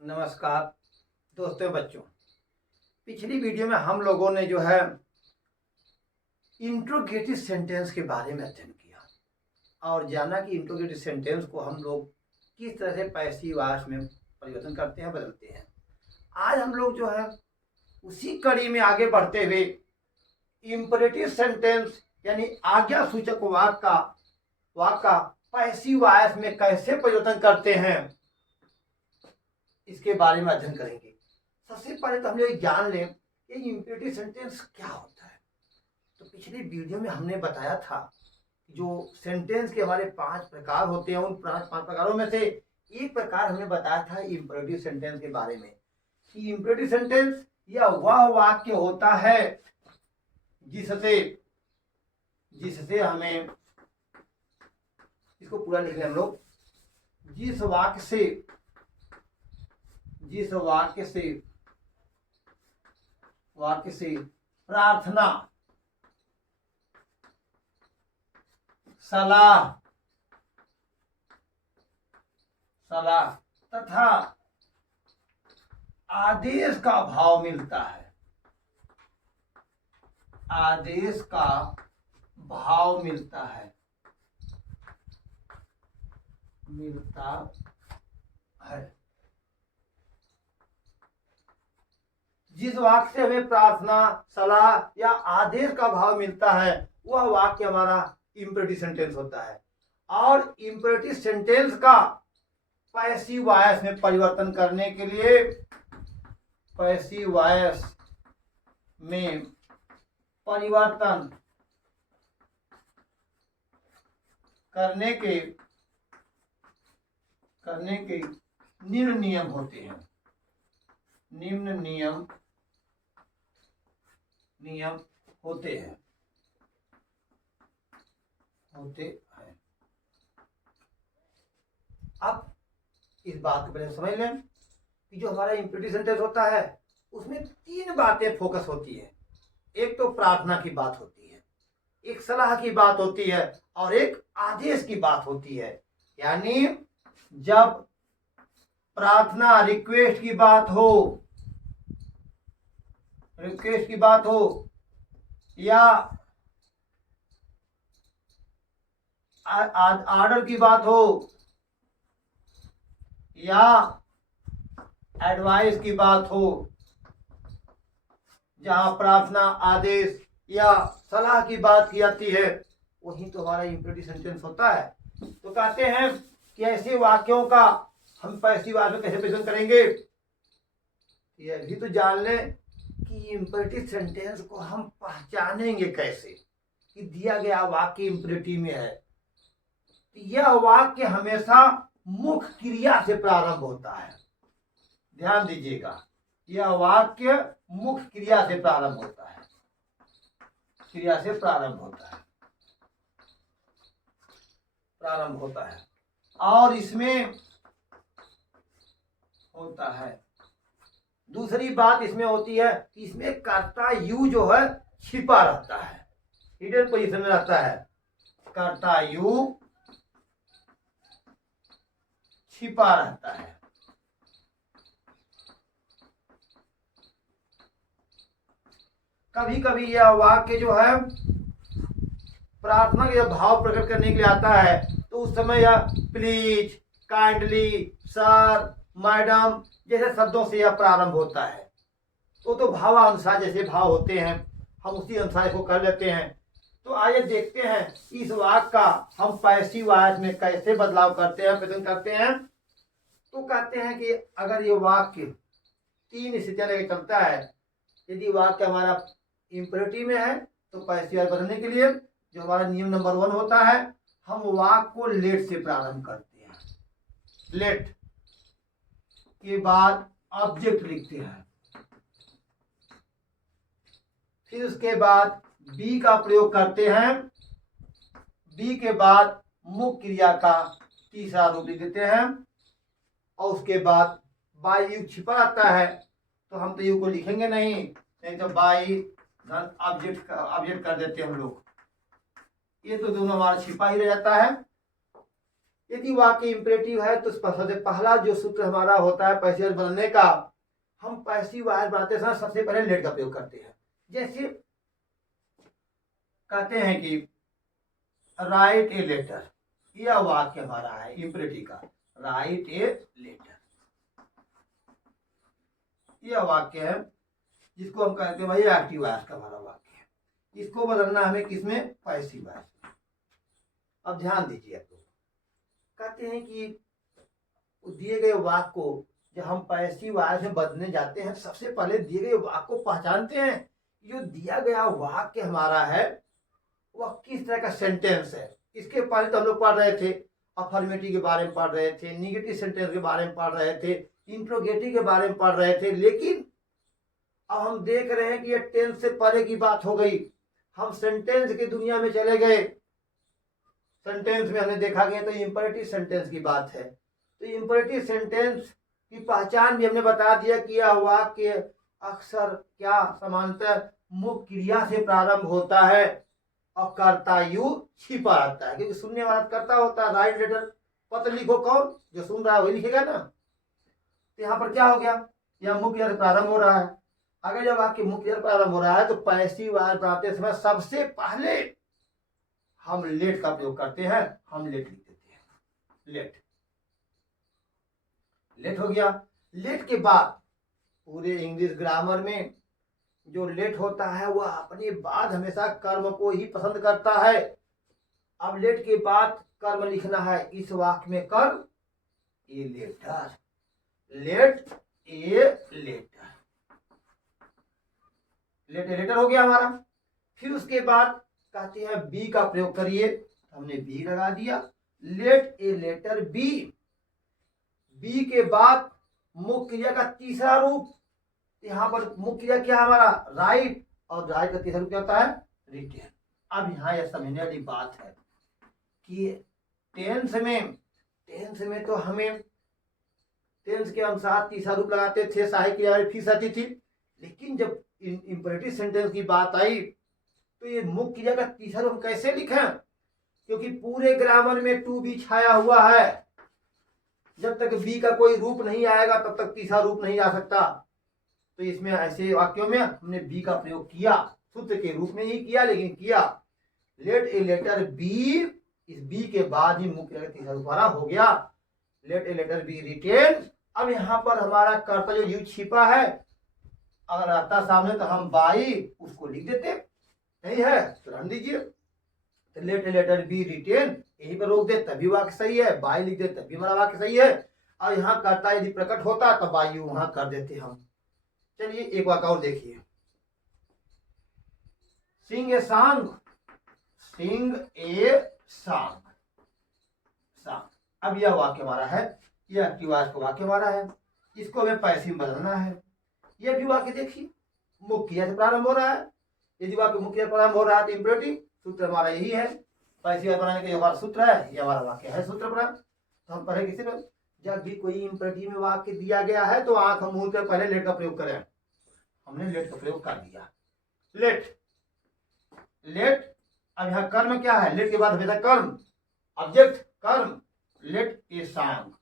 नमस्कार दोस्तों बच्चों। पिछली वीडियो में हम लोगों ने जो है इंट्रोगेटिव सेंटेंस के बारे में अध्ययन किया और जाना कि इंट्रोगेटिव सेंटेंस को हम लोग किस तरह से पैसिव वॉइस में परिवर्तन करते हैं, बदलते हैं। आज हम लोग जो है उसी कड़ी में आगे बढ़ते हुए इंपरेटिव सेंटेंस यानी आज्ञा सूचक वाक्य का पैसिव वॉइस में कैसे परिवर्तन करते हैं इसके बारे में अध्ययन करेंगे। सबसे पहले तो हम लोग जान लें कि इंपरेटिव सेंटेंस क्या होता है। तो पिछली वीडियो में हमने बताया था जो सेंटेंस के हमारे 5 प्रकार होते हैं, उन 5 प्रकारों में से एक प्रकार हमने बताया था इंपरेटिव सेंटेंस के बारे में कि इंपरेटिव सेंटेंस यह वह वाक्य होता है जिससे हमें, इसको पूरा लिख लें हम लोग, जिस वाक्य से प्रार्थना, सलाह तथा आदेश का भाव मिलता है। जिस वाक्य से हमें प्रार्थना, सलाह या आदेश का भाव मिलता है वह वाक्य हमारा इंपरेटिव सेंटेंस होता है। और इंपरेटिव सेंटेंस का पैसिव वॉइस में परिवर्तन करने के लिए पैसिव वॉइस में परिवर्तन करने के निम्न नियम होते हैं। अब इस बात को पहले समझ लें कि जो हमारा इंपरेटिव सेंटेंस होता है उसमें 3 बातें फोकस होती है। एक तो प्रार्थना की बात होती है, एक सलाह की बात होती है और एक आदेश की बात होती है। यानी जब प्रार्थना रिक्वेस्ट की बात हो या ऑर्डर की बात हो या एडवाइस की बात हो, जहां प्रार्थना, आदेश या सलाह की बात की जाती है वही तो हमारा इंपरेटिव सेंटेंस होता है। तो कहते हैं कि ऐसे वाक्यों का हम पैसिव वॉइस में कैसे परिवर्तन करेंगे। यह भी तो जान लें कि इंपरेटिव सेंटेंस को हम पहचानेंगे कैसे कि दिया गया वाक्य इंपरेटिव में है। तो यह वाक्य हमेशा मुख्य क्रिया से प्रारंभ होता है। ध्यान दीजिएगा, यह वाक्य मुख्य क्रिया से प्रारंभ होता है और इसमें होता है। दूसरी बात इसमें होती है कि इसमें कर्ता यू जो है छिपा रहता है, हिडन पोजीशन में रहता है। कर्ता यू छिपा रहता है। कभी कभी यह वाक्य जो है प्रार्थना का भाव प्रकट करने के लिए आता है तो उस समय यह प्लीज, काइंडली, सर, मैडम जैसे शब्दों से यह प्रारंभ होता है। तो भावानुसार जैसे भाव होते हैं हम उसी अनुसार इसको कर लेते हैं। तो आइए देखते हैं इस वाक्य का हम पैसिव वॉइस में कैसे बदलाव करते हैं, परिवर्तन करते हैं। तो कहते हैं कि अगर ये वाक्य 3 स्थितियां लेकर चलता है, यदि वाक्य हमारा इंपरेटिव में है तो पैसिव वॉइस बदलने के लिए जो हमारा नियम नंबर 1 होता है, हम वाक्य को लेट से प्रारंभ करते हैं। लेट के बाद ऑब्जेक्ट लिखते हैं, फिर उसके बाद बी का प्रयोग करते हैं, बी के बाद मुख्य क्रिया का तीसरा रूप लिख देते हैं और उसके बाद बाई यू छिपा रहता है तो हम तो यू को लिखेंगे नहीं तो बाई ऑब्जेक्ट कर देते हैं हम लोग। ये तो दोनों हमारा छिपा ही रह जाता है। यदि वाक्य इंपरेटिव है तो सबसे पहला जो सूत्र हमारा होता है पैसिव वॉइस बनने का, हम पैसिव वॉइस बनाते समय सबसे पहले लेट का प्रयोग करते हैं। जैसे कहते हैं कि राइट ए लेटर, यह वाक्य हमारा है इंपरेटिव का, राइट ए लेटर, यह वाक्य है जिसको हम कहते हैं भाई एक्टिव वॉइस का हमारा वाक्य है। इसको बदलना हमें किसमें, पैसिव वॉइस। अब ध्यान दीजिए, आप लोग कहते हैं कि दिए गए वाक्य को जब हम पैसिव वॉइस में बदलने जाते हैं, सबसे पहले दिए गए वाक्य को पहचानते हैं। जो दिया गया वाक्य हमारा है वह किस तरह का सेंटेंस है। इसके पहले तो हम लोग पढ़ रहे थे, अफर्मेटिव के बारे में पढ़ रहे थे, निगेटिव सेंटेंस के बारे में पढ़ रहे थे, इंट्रोगेटिव के बारे में पढ़ रहे थे, लेकिन अब हम देख रहे हैं कि ये टेंस से परे की बात हो गई। हम सेंटेंस की दुनिया में चले गए। सेंटेंस में हमने देखा गया तो इंपरेटिव सेंटेंस की बात है। तो इंपरेटिव सेंटेंस की पहचान भी हमने बता दिया कि यह वाक्य अक्सर क्या समांतर मुख्य क्रिया से प्रारंभ होता है और कर्ता यू छिपा रहता है, क्योंकि सुनने वाला कर्ता होता है। राइट लेटर, पत्र लिखो, कौन जो सुन रहा है वही लिखेगा ना। तो यहाँ पर क्या हो गया, यह मुख्य क्रिया से प्रारंभ हो रहा है। अगर जब वाक्य मुख्य क्रिया से प्रारंभ हो रहा है तो पैसिव वॉइस बनाते समय सबसे पहले हम लेट का प्रयोग करते हैं। हम लेट लिख देते हैं, लेट, लेट हो गया। लेट के बाद पूरे इंग्लिश ग्रामर में जो लेट होता है वह अपने बाद हमेशा कर्म को ही पसंद करता है। अब लेट के बाद कर्म लिखना है। इस वाक्य में कर्म a letter, let a letter, let a letter हो गया हमारा। फिर उसके बाद कहते हैं बी का प्रयोग करिए, हमने बी लगा दिया। Let a letter be, be के बाद मुख्य क्रिया का तीसरा रूप, यहाँ पर मुख्य क्रिया क्या है हमारा, राइट, और राइट का तीसरा रूप क्या होता है, रिटेन। अब यहाँ यह समझने वाली बात है कि टेंस में तो हमें टेंस के अनुसार तीसरा रूप लगाते थे, सहायक क्रिया में फीस आती थी। लेकिन जब इंपरेटिव सेंटेंस की बात आई तो ये मुख्य क्रिया का तीसरा रूप कैसे लिखें, क्योंकि पूरे ग्रामर में टू बी छाया हुआ है। जब तक बी का कोई रूप नहीं आएगा तब तक तीसरा रूप नहीं आ सकता। तो इसमें ऐसे वाक्यों में हमने बी का प्रयोग किया, सूत्र के रूप में ही किया, लेकिन किया। लेट ए लेटर बी, इस बी के बाद ही मुख्य तीसरा रूप हमारा हो गया। Let a letter be written. अब यहाँ पर हमारा कर्ता जो यू छिपा है, अगर आता सामने तो हम बाई उसको लिख देते, नहीं है तो रहने दीजिए। तो let a letter be written, यही पर रोक दे तभी वाक्य सही है, बाई लिख दे तभी हमारा वाक्य सही है। और यहाँ कर्ता यदि प्रकट होता तो बाई वहां कर देते हम। चलिए एक वाक्य और देखिए, sing a song, sing a song, song. अब यह वाक्य हमारा है, यह एक्टिव वॉइस का वाक्य हमारा है, इसको हमें पैसिव बदलना है। यह भी वाक्य देखिए मुख्य क्रिया से प्रारंभ हो रहा है। यदि वाक्य मुख्य क्रिया से प्रारंभ हो रहा है तो इंपरेटिव, सूत्र हमारा यही है। पैसिव बनाने का जो हमारा सूत्र है, यह हमारा वाक्य है सूत्र बना। तो हम पढ़े किसी में, जब भी कोई इंपरेटिव में वाक्य दिया गया है तो आंख मूंद कर पहले लेट का प्रयोग करें। हमने लेट का प्रयोग कर दिया, लेट, लेट। अब यहाँ कर्म क्या है, लेट के बाद हमेशा कर्म, ऑब्जेक्ट कर्म। Let a song,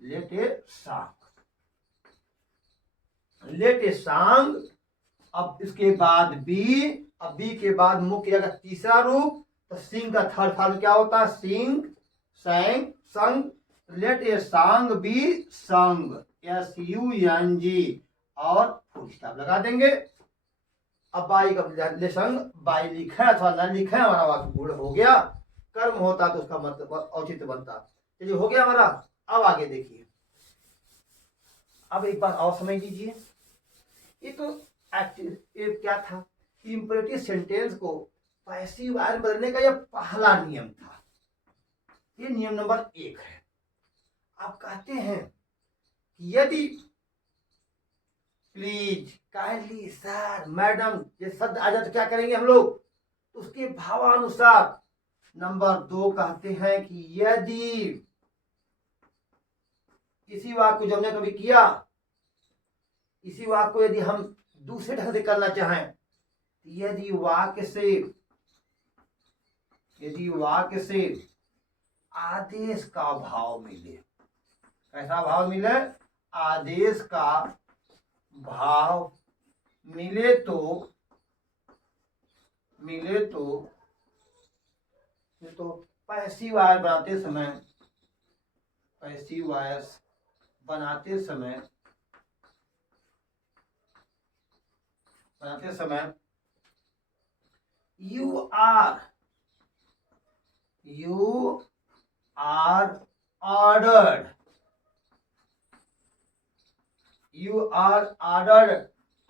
let a song, let a song. अब इसके बाद बी, अब बी के बाद मुख्य का तीसरा रूप, तो सिंग का थर्ड फॉर्म क्या होता है, सिंग, सैंग, संग। लेट ए सॉन्ग बी संग, SUNG, और फुल स्टॉप लगा देंगे। अब बाई का संग बाई लिखा अथवा न लिखा, हमारा वाक्य पूर्ण हो गया। कर्म होता तो उसका मतलब औचित्य बनता। चलिए हो गया हमारा। अब आगे देखिए, अब एक बात और समझ लीजिए, ये तो एक्टिव, ये क्या था, इंपरेटिव सेंटेंस को पैसिव वॉइस बदलने का यह पहला नियम था। ये नियम नंबर 1 है। आप कहते हैं कि यदि प्लीज, काइंडली, सर, मैडम ये शब्द आ जाए तो क्या करेंगे हम लोग, उसके भावानुसार। नंबर 2 कहते हैं कि यदि इसी वाक्य को जो हमने कभी किया, इसी वाक्य को यदि हम दूसरे ढंग से करना चाहें, यदि वाक्य से आदेश का भाव मिले। कैसा भाव मिले? आदेश का भाव मिले तो पैसिव वॉयस बनाते समय यू आर ऑर्डर्ड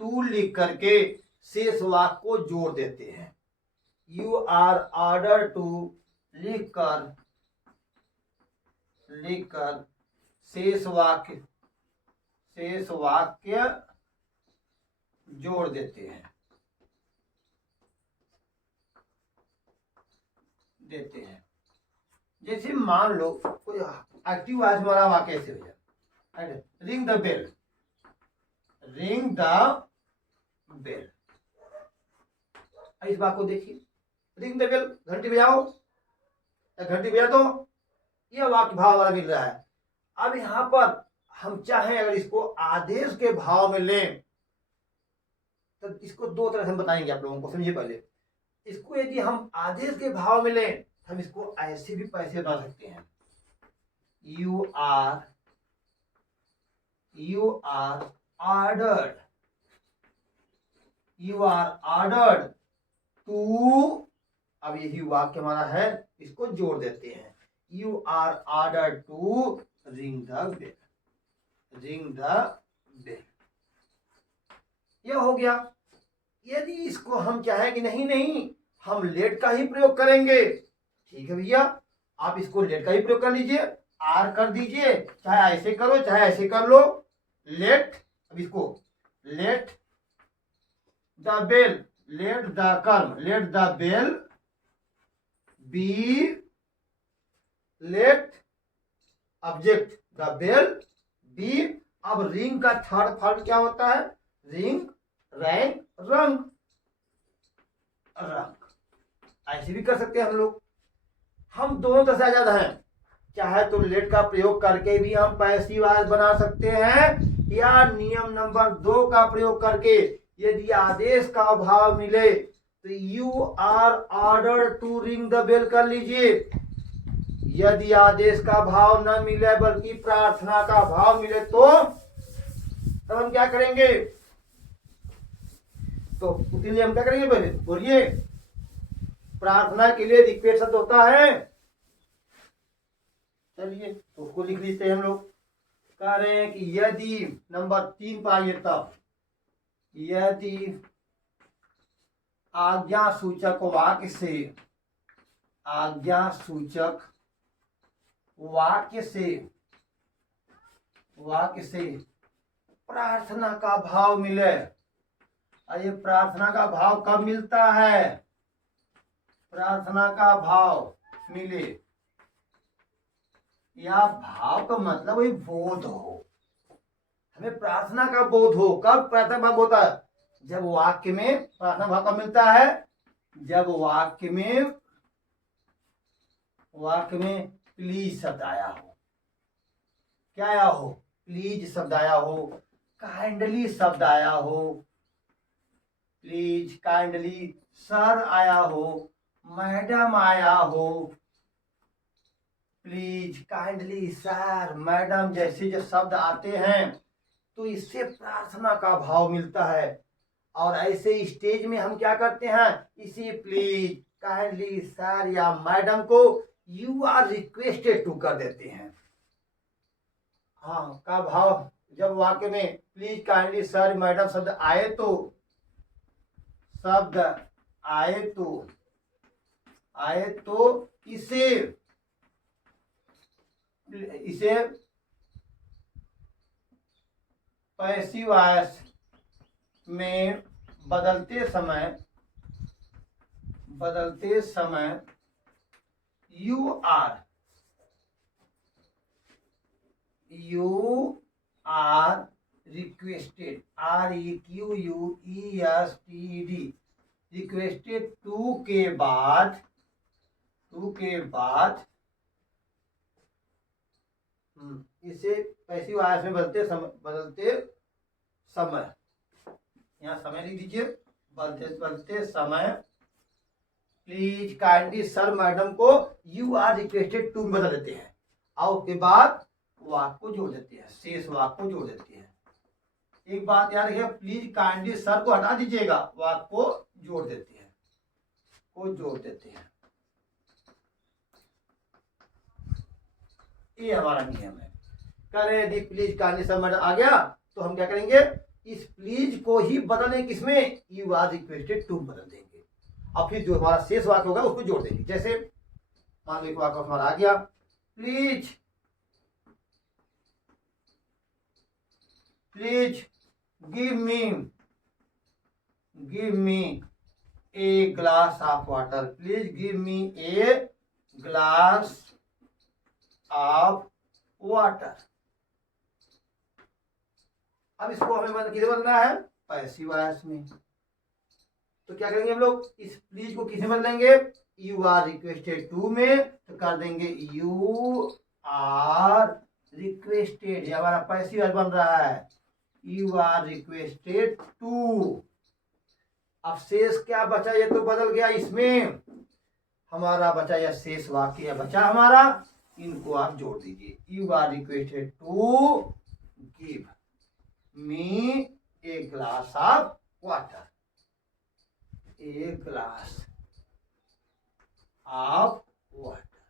टू लिख करके शेष वाक्य को जोड़ देते हैं। यू आर ऑर्डर टू लिखकर शेष वाक्य जोड़ देते हैं। जैसे मान लो कोई एक्टिव वॉइस वाला वाक्य ऐसे हो जाए, रिंग द बेल, इस बात को देखिए, रिंग द बेल, घंटी बजाओ, घंटी बजा दो, यह वाक्य भाव वाला मिल रहा है। अब यहां पर हम चाहें अगर इसको आदेश के भाव में लें तो इसको दो तरह से हम बताएंगे आप लोगों को, समझिए। पहले इसको यदि हम आदेश के भाव में लें हम इसको ऐसे भी पैसे बना सकते हैं, यू आर ऑर्डर्ड टू, अब यही वाक्य हमारा है, इसको जोड़ देते हैं, you are ordered to ring the bell. यह हो गया। यदि इसको हम चाहें कि नहीं हम लेट का ही प्रयोग करेंगे, ठीक है भैया, आप इसको लेट का ही प्रयोग कर लीजिए, आर कर दीजिए, चाहे ऐसे करो चाहे ऐसे कर लो, लेट। अब इसको let the bell, let the bell be, let object the bell be. अब रिंग का थर्ड फॉर्म क्या होता है? रिंग, रैंग, रंग। ऐसे भी कर सकते हैं हम लोग। हम दोनों तरह से आजाद हैं, चाहे तो लेट का प्रयोग करके भी हम पैसिव वॉइस बना सकते हैं, या नियम नंबर 2 का प्रयोग करके यदि आदेश का भाव मिले तो you are order to ring the bell कर लीजिए। यदि आदेश का भाव न मिले बल्कि प्रार्थना का भाव मिले तो तब हम क्या करेंगे? तो उसके लिए हम क्या करेंगे? पहले बोलिए, प्रार्थना के लिए रिक्वेस्ट शब्द होता है, चलिए तो उसको लिख लेते हैं हम लोग। कह रहे हैं कि यदि नंबर 3 पर आइए, तब यदि आज्ञा सूचक वाक्य से प्रार्थना का भाव मिले। ये प्रार्थना का भाव कब मिलता है? प्रार्थना का भाव मिले, या भाव का मतलब वही बोध हो, हमें प्रार्थना का बोध हो। कब प्रार्थना भाव होता है? जब वाक्य में प्रार्थना भाव कब मिलता है? जब वाक्य में प्लीज शब्द आया हो। क्या आया हो? प्लीज शब्द आया हो, काइंडली शब्द आया हो, प्लीज, काइंडली, सर आया हो, मैडम आया हो। प्लीज, काइंडली, सर, मैडम जैसे जो शब्द आते हैं तो इससे प्रार्थना का भाव मिलता है। और ऐसे स्टेज में हम क्या करते हैं? इसी प्लीज, काइंडली, सर या मैडम को यू आर रिक्वेस्टेड टू कर देते हैं। हाँ, का भाव जब वाक्य में प्लीज, काइंडली, सर, मैडम शब्द आए तो इसे पैसिव वॉइस में बदलते समय you are requested, REQUESTED, requested to के बाद इसे पैसिव वॉयस में बदलते समय, यहाँ समय लिख दीजिए, बदलते समय प्लीज काइंडली सर मैडम को यू आर रिक्वेस्टेड टू बदल देते हैं और उसके बाद वाक्य को जोड़ देते हैं, शेष वाक्य को जोड़ देते हैं। एक बात याद रखिए, प्लीज काइंडली सर को हटा दीजिएगा, वाक्य को जोड़ देते हैं, ये हमारा नियम है। करें यदि प्लीज काइंडली सर मैडम आ गया तो हम क्या करेंगे, इस प्लीज को ही बदलें किसमें, यू आर रिक्वेस्टेड टू बदल देंगे और फिर जो हमारा शेष वाक्य होगा उसको जोड़ देंगे। जैसे मान लो एक वाक्य हमारा आ गया, please give me a glass of water, please give me a glass of water. अब इसको हमें किसे बदलना है, पैसिव वॉइस में। तो क्या करेंगे हम लोग, इस प्लीज को किसे बदलेंगे, यू आर रिक्वेस्टेड टू में, तो कर देंगे यू आर रिक्वेस्टेड, ये हमारा पैसिव वॉइस बन रहा है, यू आर रिक्वेस्टेड टू। अब शेष क्या बचा, ये तो बदल गया, इसमें हमारा बचा या शेष वाक्य बचा हमारा, इनको आप जोड़ दीजिए, you are requested to give me a glass of water, a glass of water.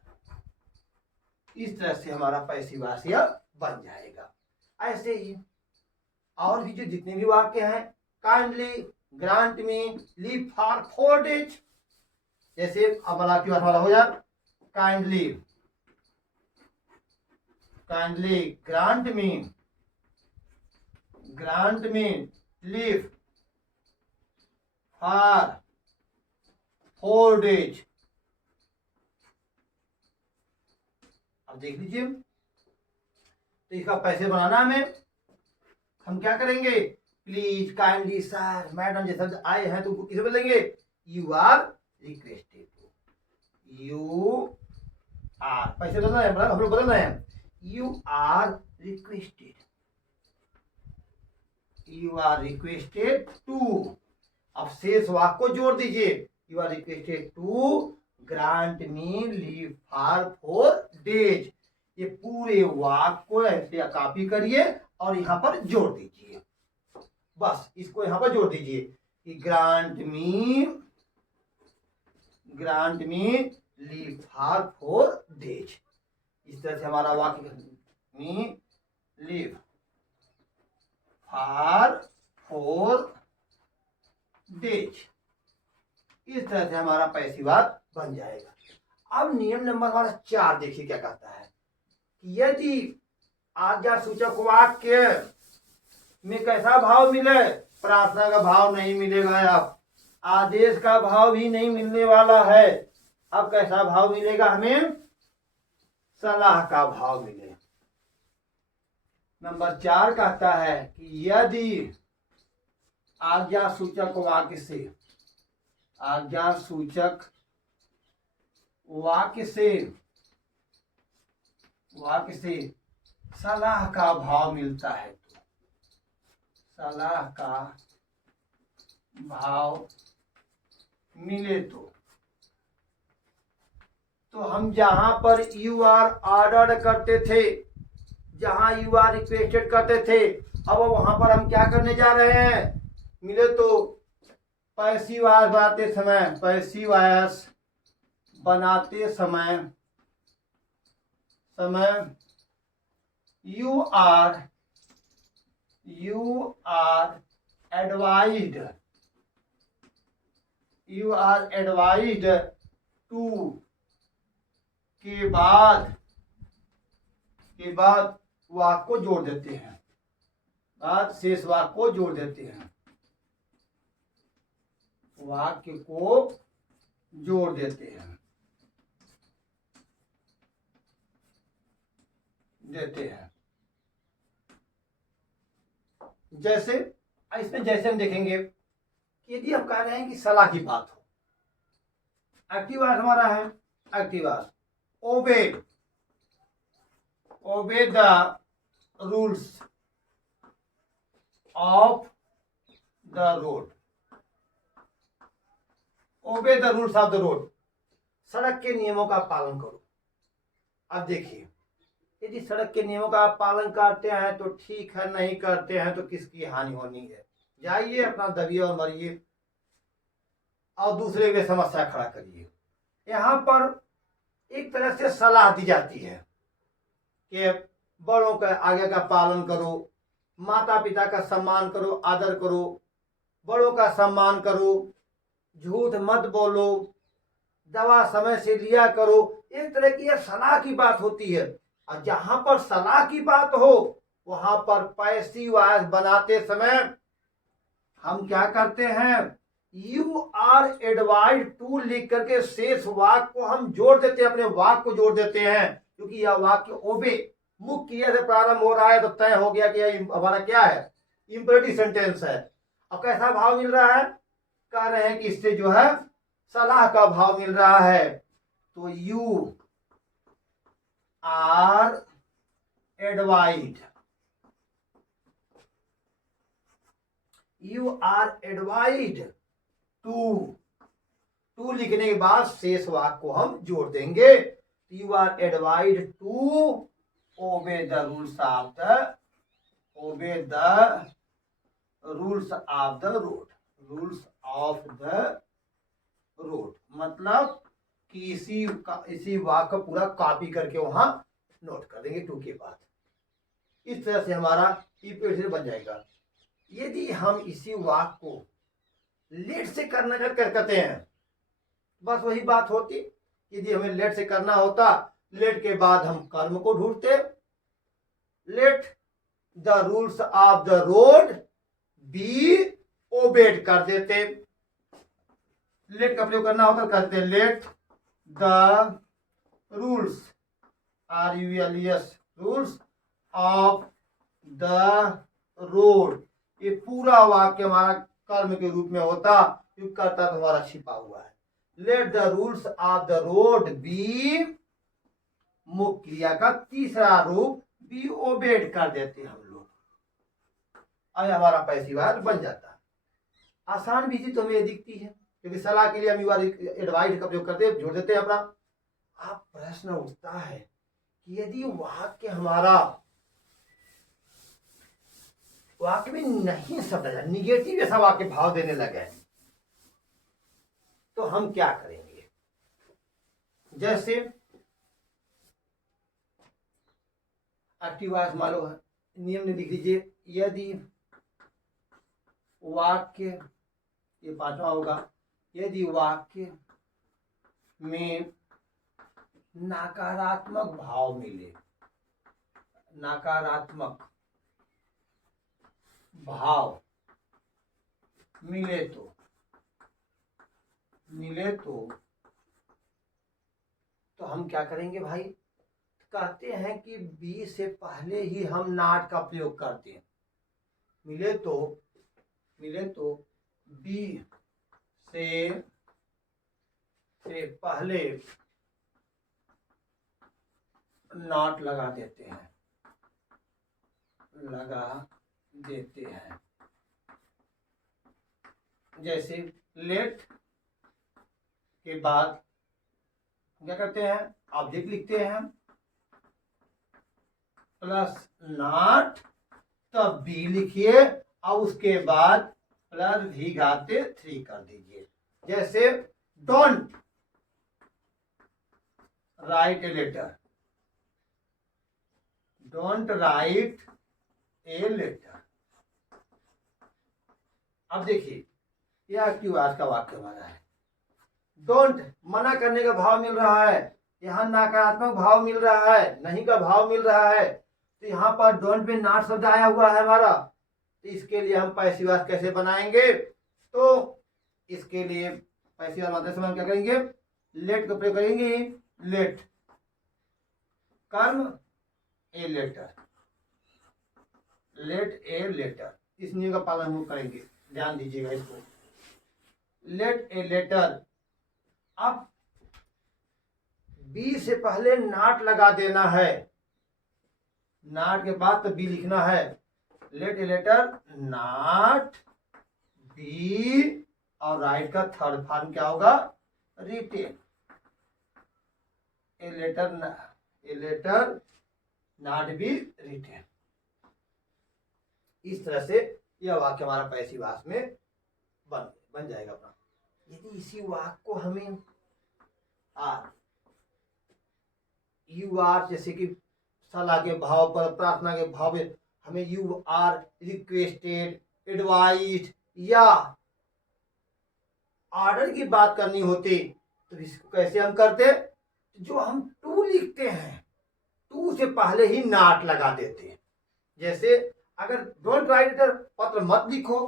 इस तरह से हमारा पैसिव वाक्य बन जाएगा। ऐसे ही और भी जो जितने भी वाक्य हैं, kindly, grant me, leave for 4 days, जैसे अब वाला हमारा हो जाए, kindly grant me leave for 4 days। अब देख लीजिए, तो इसका पैसे बनाना हमें, हम क्या करेंगे, प्लीज काइंडली सर मैडम जैसे शब्द आए हैं तो किसे बदलेंगे, you are requested to, you are, पैसे बदलना है, हम लोग बदल रहे हैं, यू आर रिक्वेस्टेड टू। अब शेष वाक्य को जोड़ दीजिए, you are requested to grant me leave for 4 days। ये पूरे वाक्य को ऐसे कॉपी करिए और यहाँ पर जोड़ दीजिए, बस इसको यहाँ पर जोड़ दीजिए कि grant me leave for 4 days। इस तरह से हमारा वाक्य मी लीव फॉर 4 days, इस तरह से हमारा पैसिव वाक्य बन जाएगा। अब नियम नंबर हमारा 4 देखिए क्या कहता है, यदि आज्ञा सूचक वाक्य में कैसा भाव मिले, प्रार्थना का भाव नहीं मिलेगा, अब आदेश का भाव भी नहीं मिलने वाला है, अब कैसा भाव मिलेगा हमें, सलाह का भाव मिलेगा। नंबर 4 कहता है कि यदि आज्ञा सूचक वाक्य से सलाह का भाव मिलता है, तो सलाह का भाव मिले तो हम जहां पर यू आर ऑर्डर करते थे, जहां यू आर रिक्वेस्टेड करते थे, अब वहां पर हम क्या करने जा रहे हैं, मिले तो पैसिव वॉइस बनाते समय यू आर एडवाइज्ड टू के बाद वाक्य को जोड़ देते हैं, शेष वाक्य को जोड़ देते हैं, वाक्य को जोड़ देते हैं जैसे इसमें जैसे हम देखेंगे कि यदि हम कह रहे हैं कि सलाह की बात हो, एक्टिव वॉइस हमारा है, active voice obey, obey the rules of the road, obey the rules of the road, सड़क के नियमों का पालन करो। अब देखिए, यदि सड़क के नियमों का आप पालन करते हैं तो ठीक है, नहीं करते हैं तो किसकी हानि होनी है। जाइए अपना दबिए और मरिए और दूसरे के लिए समस्या खड़ा करिए। यहाँ पर एक तरह से सलाह दी जाती है कि बड़ों का आज्ञा का पालन करो, माता पिता का सम्मान करो, आदर करो, बड़ों का सम्मान करो, झूठ मत बोलो, दवा समय से लिया करो। एक तरह की यह सलाह की बात होती है। और जहां पर सलाह की बात हो वहां पर पैसिव वॉइस बनाते समय हम क्या करते हैं, यू आर एडवाइज टू लिख करके शेष वाक्य को हम जोड़ देते हैं, अपने वाक्य को जोड़ देते हैं, क्योंकि यह वाक्य ओबे मुख्य क्रिया से प्रारंभ हो रहा है तो तय हो गया कि यह हमारा क्या है, इंपेरेटिव सेंटेंस है। अब कैसा भाव मिल रहा है, कह रहे हैं कि इससे जो है सलाह का भाव मिल रहा है। तो you are advise, you are advise to लिखने के बाद शेष वाक्य को हम जोड़ देंगे। You are advise to obey the rules of the, obey the rules of the road, rules of the road, मतलब कि इसी वाक्य का पूरा कॉपी करके वहां नोट कर देंगे टू के बाद। इस तरह से हमारा ईपीएस बन जाएगा। यदि हम इसी वाक्य को लेट से करना करते हैं, बस वही बात होती, यदि हमें लेट से करना होता, लेट के बाद हम कर्म को ढूंढते, let the rules of the road be obeyed कर देते। लेट का प्रयोग करना होता कहते हैं let the rules, RULES, rules of the road. ये पूरा वाक्य हमारा कर्म के रूप में होता, क्योंकि कर्ता तो हमारा छिपा हुआ है। Let the rules of the road be, मुख्य क्रिया का तीसरा रूप बी ओबेड कर देते हम लोग, और हमारा पैसिव वॉइस बन जाता है। आसान भी चीज तो हमें दिखती है, क्योंकि सलाह के लिए हम यू आर एडवाइज का प्रयोग करते जोड़ देते हैं अपना। आप प्रश्न उठता है कि यदि वाक्य हमारा वाक्य में नहीं शब्द है, निगेटिव ऐसा वाक्य भाव देने लगे, तो हम क्या करेंगे। जैसे एक्टिव वॉइस मान लो नियम में लिख लीजिए, यदि वाक्य, ये पांचवा होगा, यदि वाक्य में नकारात्मक भाव मिले, नकारात्मक भाव मिले तो हम क्या करेंगे भाई। कहते हैं कि बी से पहले ही हम नॉट का प्रयोग करते हैं। मिले तो बी से पहले नॉट लगा देते हैं, जैसे लेट के बाद क्या करते हैं, ऑब्जेक्ट लिखते हैं प्लस नॉट, तब बी लिखिए और उसके बाद प्लस भी घाते 3 कर दीजिए। जैसे don't write a letter, don't write a letter. अब देखिए यह एक्टिव वॉइस का वाक्य हमारा है। डोंट मना करने का भाव मिल रहा है, यहाँ नकारात्मक भाव मिल रहा है, नहीं का भाव मिल रहा है, तो यहाँ पर डोंट में नॉट शब्द आया हुआ है हमारा। तो इसके लिए हम पैसिव वॉइस कैसे बनाएंगे, तो इसके लिए पैसिव वॉइस बनाते समय हम क्या करेंगे, लेट का प्रयोग करेंगे। लेट कर्म a letter, let a letter, इस नियम का पालन हम करेंगे, ध्यान दीजिएगा इसको। लेट ए लेटर, अब बी से पहले नॉट लगा देना है, नॉट के बाद तो बी लिखना है। Let a letter not be, और राइट का थर्ड फॉर्म क्या होगा? Written. A letter not be written. इस तरह से यह वाक्य हमारा पैसिव वॉइस में बन जाएगा अपना। यदि इसी वाक्य को हमें आर, यू आर, जैसे कि सलाह के भाव पर, प्रार्थना के भाव में हमें यू आर रिक्वेस्टेड, एडवाइस्ड या ऑर्डर की बात करनी होती तो इसको कैसे हम करते? जो हम टू लिखते हैं, टू से पहले ही नॉट लगा देते। जैसे अगर डोंट राइट, पत्र मत लिखो,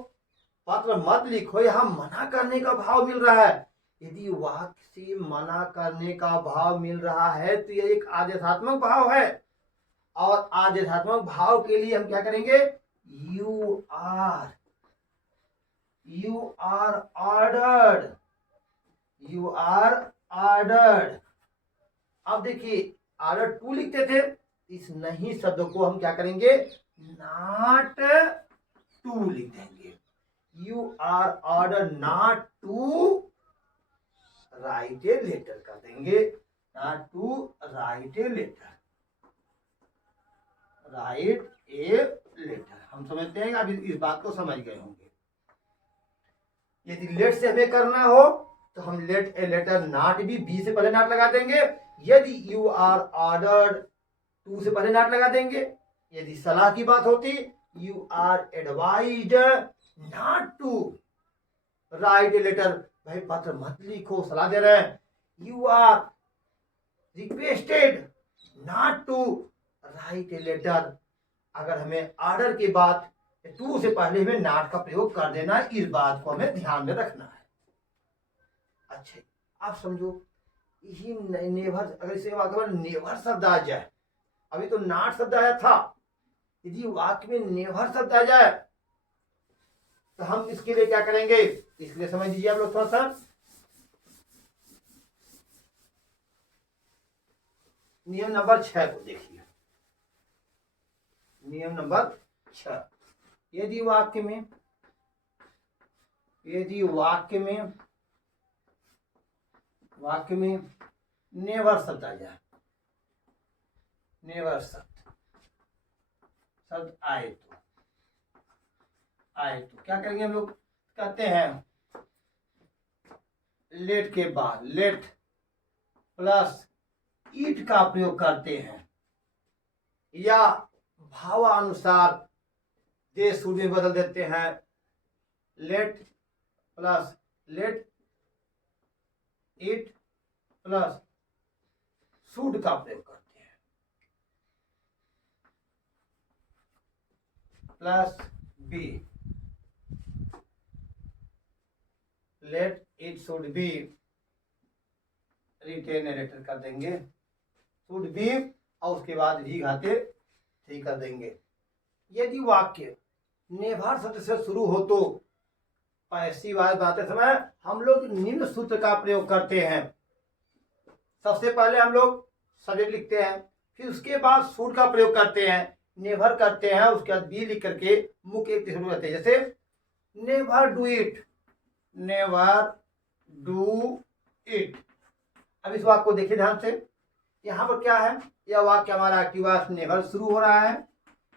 पत्र मत लिखो, यहाँ मना करने का भाव मिल रहा है। यदि वाक्य से मना करने का भाव मिल रहा है तो यह एक आदेशात्मक भाव है, और आदेशात्मक भाव के लिए हम क्या करेंगे? You are ordered, you are ordered. अब देखिए ऑर्डर टू लिखते थे, इस नहीं शब्द को हम क्या करेंगे? नॉट टू लिख देंगे। You are order not to write a letter कर देंगे। Not to write a letter, write a letter. हम समझते हैं, अभी इस बात को समझ गए होंगे। यदि लेट से हमें करना हो तो हम let a letter not be से पहले नॉट लगा देंगे। यदि यू आर ऑर्डर्ड, टू से पहले नॉट लगा देंगे। यदि सलाह की बात होती, you are advised not to write a letter, भाई पत्र मत लिखो, सलाह दे रहे हैं। You are requested not to write a letter, अगर हमें ऑर्डर की बात टू से पहले हमें नॉट का प्रयोग कर देना है, इस बात को हमें ध्यान में रखना है। अच्छा, आप समझो, यही नेवर, अगर इसे वाक्य में नेवर शब्द आ जाए, अभी तो नॉट शब्द आया था, यदि वाक्य में नेवर शब्द आ जाए तो हम इसके लिए क्या करेंगे? इसलिए समझ लीजिए आप लोग थोड़ा सा। नियम नंबर 6 को देखिए। नियम नंबर 6, यदि वाक्य में नेवर शब्द आ जाए, नेवर शब्द आए तो क्या करेंगे हम लोग? कहते हैं लेट के बाद लेट प्लस ईट का प्रयोग करते हैं, या भावानुसार देश शुड में बदल देते हैं। Let plus let it plus should का प्रयोग करते हैं, plus be, let it should be written letter कर देंगे, शुड बी, और उसके बाद भी घाते थी कर देंगे। यदि वाक्य नेवर शब्द से शुरू हो तो पैसिव वॉइस बनाते समय हम लोग निम्न सूत्र का प्रयोग करते हैं। सबसे पहले हम लोग सब्जेक्ट लिखते हैं, फिर उसके बाद शुड का प्रयोग करते हैं, नेवर करते हैं, उसके बाद बी लिख करके मुख्य एक शुरू करते हैं। जैसे never do it, never do it. अब इस वाक्य को देखिए ध्यान से, यहाँ पर क्या है? यह वाक्य हमारा एक्टिव वॉइस नेवर शुरू हो रहा है।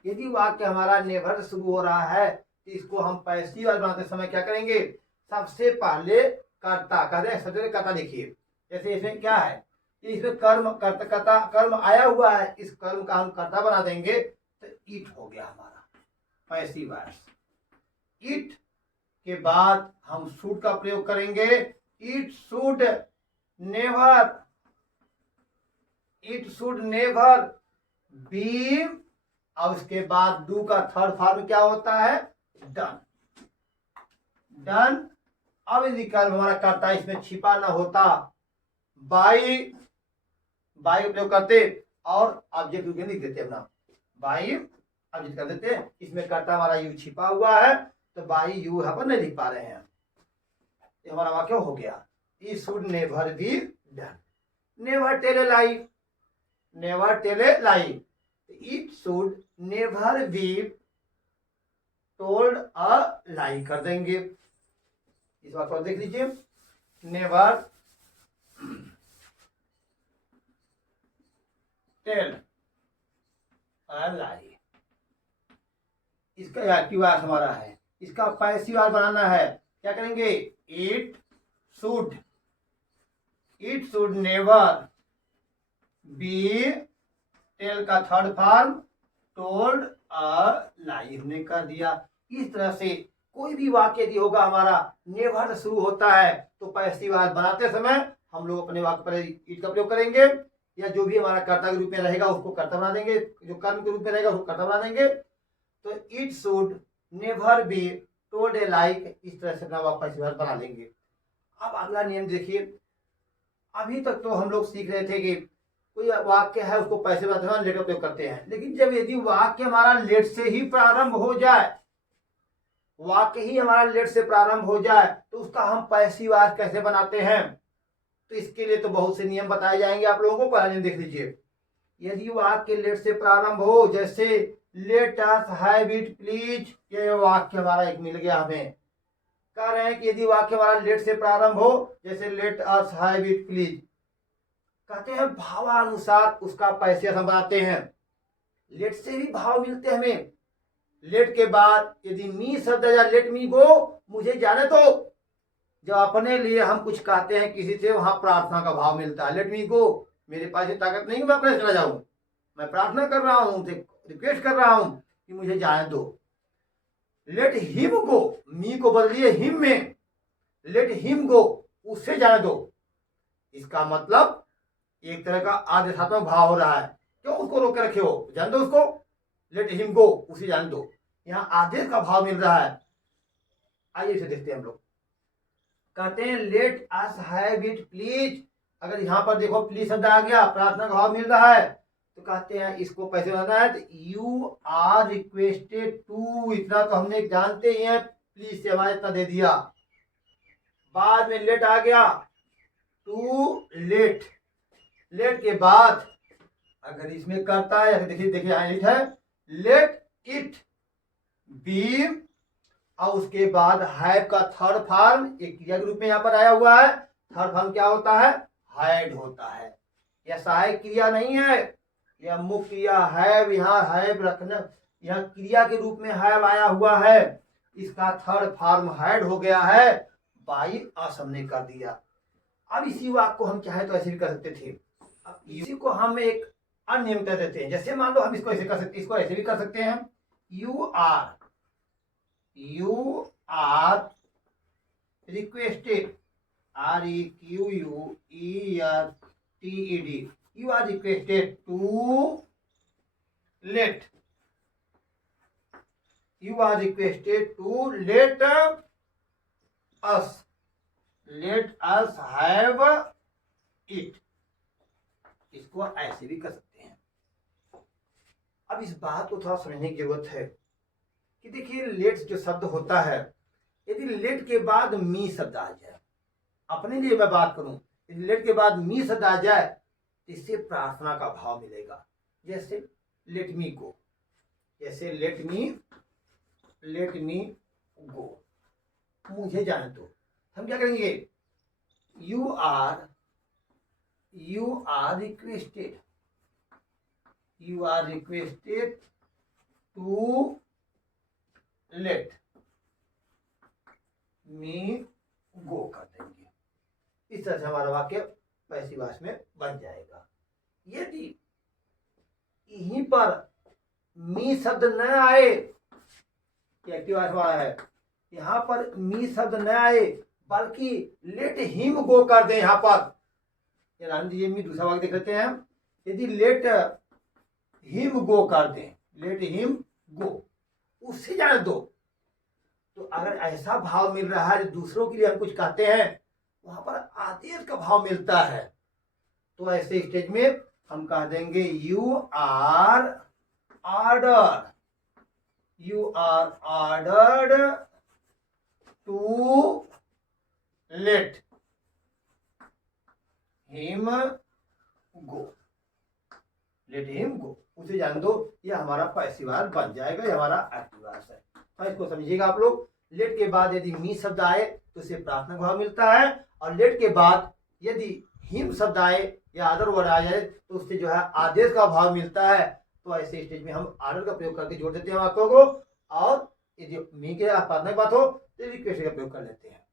यदि वाक्य हमारा नेवर शुरू हो रहा है तो इसको हम पैसिव वॉइस बनाते समय क्या करेंगे? सबसे पहले कर्ता कहते हैं, सबसे कर्ता देखिए। जैसे इसमें क्या है? इसमें कर्म कर्ता कर्म आया हुआ है, इस कर्म का हम कर्ता बना देंगे तो इट हो गया हमारा पैसिव वॉइस। इट के बाद हम शुड का प्रयोग करेंगे, it should never, it should never B. अब इसके बाद डू का थर्ड फॉर्म क्या होता है? Done, done. अब यदि कर्म हमारा कर्ता इसमें छिपा ना होता, बाई का प्रयोग करते और ऑब्जेक्ट लिख देते अपना, बाई ऑब्जेक्ट कर देते। इसमें कर्ता हमारा यू छिपा हुआ है तो बाई यू यहाँ पर नहीं लिख पा रहे हैं, ये हमारा वाक्य हो गया। It should never be done. Never tell a lie, never tell a lie, it should never be told a lie कर देंगे। इस बात को देख लीजिए, नेवर टेल अ लाई, इसका एक्टिव वार्ड हमारा है, इसका पैसिव वार्ड बनाना है। क्या करेंगे, it should never be, tell का third form told a lie हमने कर दिया। इस तरह से कोई भी वाक्य यदि होगा हमारा नेवर से शुरू होता है तो पैसिव वार्ड बनाते समय हम लोग अपने वाक्य पर इट का प्रयोग करेंगे, या जो भी हमारा कर्ता के रूप में रहेगा उसको कर्ता बना देंगे, जो कर्म के रूप में रहेगा उसको कर्ता बना देंगे। तो it should never be told A like, इस तरह से अपना वाक्य पैसिव वार्ड बना लेंगे। अब अगला नियम देखिए, अभी तक तो हम लोग सीख रहे थे कि कोई वाक्य है उसको पैसिव वार्ड लेट का प्रयोग करते हैं, लेकिन जब यदि वाक्य हमारा लेट से ही प्रारंभ हो जाए, वाक्य ही हमारा लेट से प्रारंभ हो जाए तो उसका हम पैसिव वार्ड कैसे बनाते हैं, तो इसके लिए तो बहुत से नियम बताए जाएंगे आप लोगों को। पहले देख लीजिए, यदि वाक्य लेट से प्रारंभ हो, जैसे let us have it please, ये वाक्य हमारा एक मिल गया हमें। कह रहे हैं कि यदि वाक्य हमारा लेट से प्रारंभ हो, जैसे let us have it please, कहते हैं भावानुसार उसका पैसिव हम बनाते हैं। लेट से भी भाव मिलते हैं हमें। लेट के बाद यदि मी शब्द या लेट मी गो, मुझे जाने दो, जब अपने लिए हम कुछ कहते हैं किसी से, वहां प्रार्थना का भाव मिलता है। लेट मी गो, मेरे पास ये ताकत नहीं कि मैं अपने चला जाऊं, मैं प्रार्थना कर रहा हूं, रिक्वेस्ट कर रहा हूं कि मुझे जाने दो। लेट हिम गो, मी को बदलिए हिम में, लेट हिम गो, उससे जाने दो। इसका मतलब एक तरह का आदेशात्मक भाव हो रहा है, क्यों उसको रोक के रखे हो, जान दो उसको, लेट हिम गो, उसे जान दो। यहाँ आदेश का भाव मिल रहा है। आइए इसे देखते हैं हम लोग। कहते हैं let us have it please, अगर यहाँ पर देखो प्लीज शब्द आ गया, प्रार्थना का भाव मिल रहा है, तो कहते हैं इसको कैसे बनाना है, तो यू आर रिक्वेस्टेड टू, इतना तो हमने जानते ही है, प्लीज से हमारे इतना दे दिया। बाद में लेट आ गया, टू लेट, लेट के बाद अगर इसमें करता है, देखिए देखिए यहाँ इट है, लेट इट बी, और उसके बाद हैव का थर्ड फॉर्म एक क्रिया के रूप में यहाँ पर आया हुआ है। थर्ड फॉर्म क्या होता है, हैड होता है। यह सहायक क्रिया नहीं है, यह मुख्य क्रिया हैव, यहाँ हैव रखना, यहाँ क्रिया के रूप में हैव आया हुआ है, इसका थर्ड फॉर्म हैड हो गया है, बाई अस हमने कर दिया। अब इसी वाक्य को हम चाहे तो ऐसे भी कर सकते थे, अब इसी को हम एक अन्य नियम कर देते हैं। जैसे मान लो हम इसको ऐसे कर सकते, इसको ऐसे भी कर सकते हैं, you are requested, REQUESTED, you are requested to let, you are requested to let us have it, इसको ऐसे भी कर सकते हैं। अब इस बात को थोड़ा समझने की जरूरत है कि देखिए लेट जो शब्द होता है, यदि लेट के बाद मी शब्द आ जाए, अपने लिए मैं बात करूं, यदि लेट के बाद मी शब्द आ जाए तो इससे प्रार्थना का भाव मिलेगा। जैसे लेट मी गो, जैसे लेट मी गो, मुझे जाने दो। हम क्या करेंगे, you are requested, you are requested to let me go कर देंगे। इस तरह से हमारा वाक्य पैसिव वॉइस में बन जाएगा। यदि यहीं पर मी शब्द न आए, एक्टिव वॉइस वाला है, यहाँ पर मी शब्द न आए बल्कि लेट हिम गो कर दें, यहाँ पर ये मी दूसरा वाक्य देख लेते हैं, यदि लेट हिम गो कर दें, लेट हिम गो, उससे जाने दो, तो अगर ऐसा भाव मिल रहा है दूसरों के लिए हम कुछ कहते हैं, वहां पर आदेश का भाव मिलता है, तो ऐसे स्टेज में हम कह देंगे you are ordered to let him go, let him go, उसे जान दो ये हमारा पैसिवार बन जाएगा, ये हमारा एक्टिवार है। तो इसको समझिएगा आप लोग। लेट के बाद यदि मी शब्द आए तो उसे प्रार्थना भाव मिलता है, और लेट के बाद यदि हिम शब्द आए या अदर वर्ड आ जाए तो उससे जो है आदेश का भाव मिलता है। तो ऐसे स्टेज में हम आर्डर का प्रयोग करके जोड़ देते हैं वाक्यों को, और यदि मी के प्रार्थना की बात हो तो रिक्वेस्ट का प्रयोग कर लेते हैं।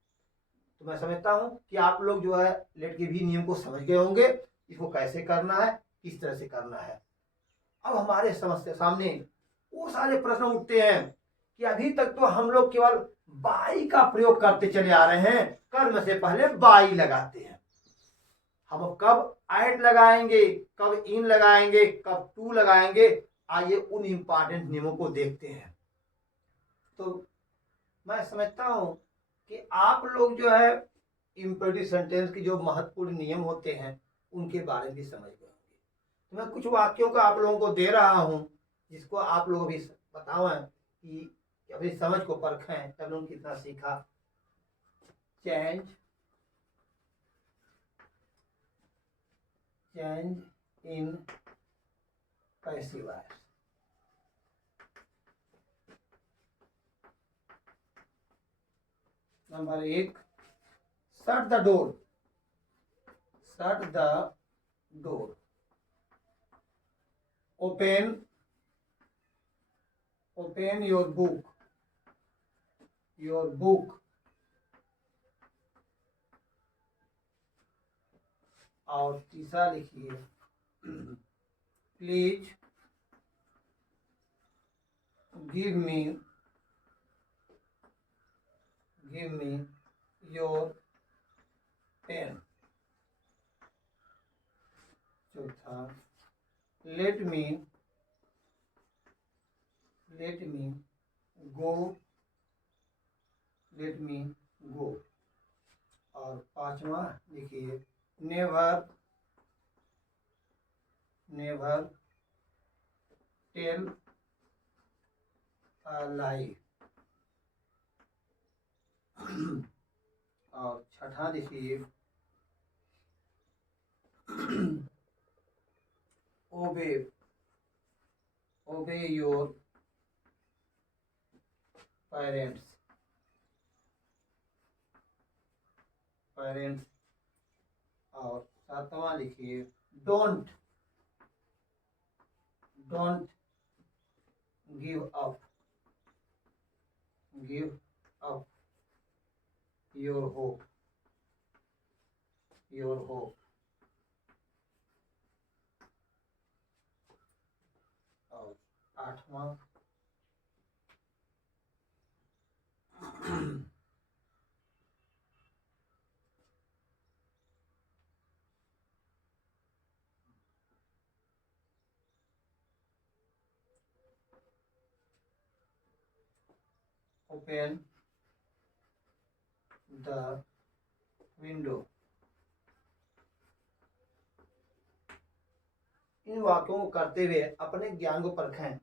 तो मैं समझता हूं कि आप लोग जो है लेट के भी नियम को समझ गए होंगे, इसको कैसे करना है, किस तरह से करना है। अब हमारे समस्या सामने वो सारे प्रश्न उठते हैं कि अभी तक तो हम लोग केवल बाई का प्रयोग करते चले आ रहे हैं, कर्म से पहले बाई लगाते हैं। हम कब एट लगाएंगे, कब इन लगाएंगे, कब टू लगाएंगे, आइए उन इंपॉर्टेंट नियमों को देखते हैं। तो मैं समझता हूं कि आप लोग जो है इम्पेरेटिव सेंटेंस के जो महत्वपूर्ण नियम होते हैं उनके बारे में भी समझ गए होंगे। तो मैं कुछ वाक्यों का आप लोगों को दे रहा हूं जिसको आप लोग भी बताएं कि अपनी समझ को परखें, तब लोग कितना सीखा। Change in passive voice. Number 1, shut the door. Shut the door. Open your book. और तीसरा लिखिए, please give me your pen. चौथा, लेट मी गो। और पांचवा लिखिए, नेवर टेल अ लाई। और छठा लिखिए, ओबे योर पेरेंट्स। और सातवां लिखिए, don't give up your hope. और आठवां, ओपन द विंडो। इन वाक्यों को करते हुए अपने ज्ञान को परखें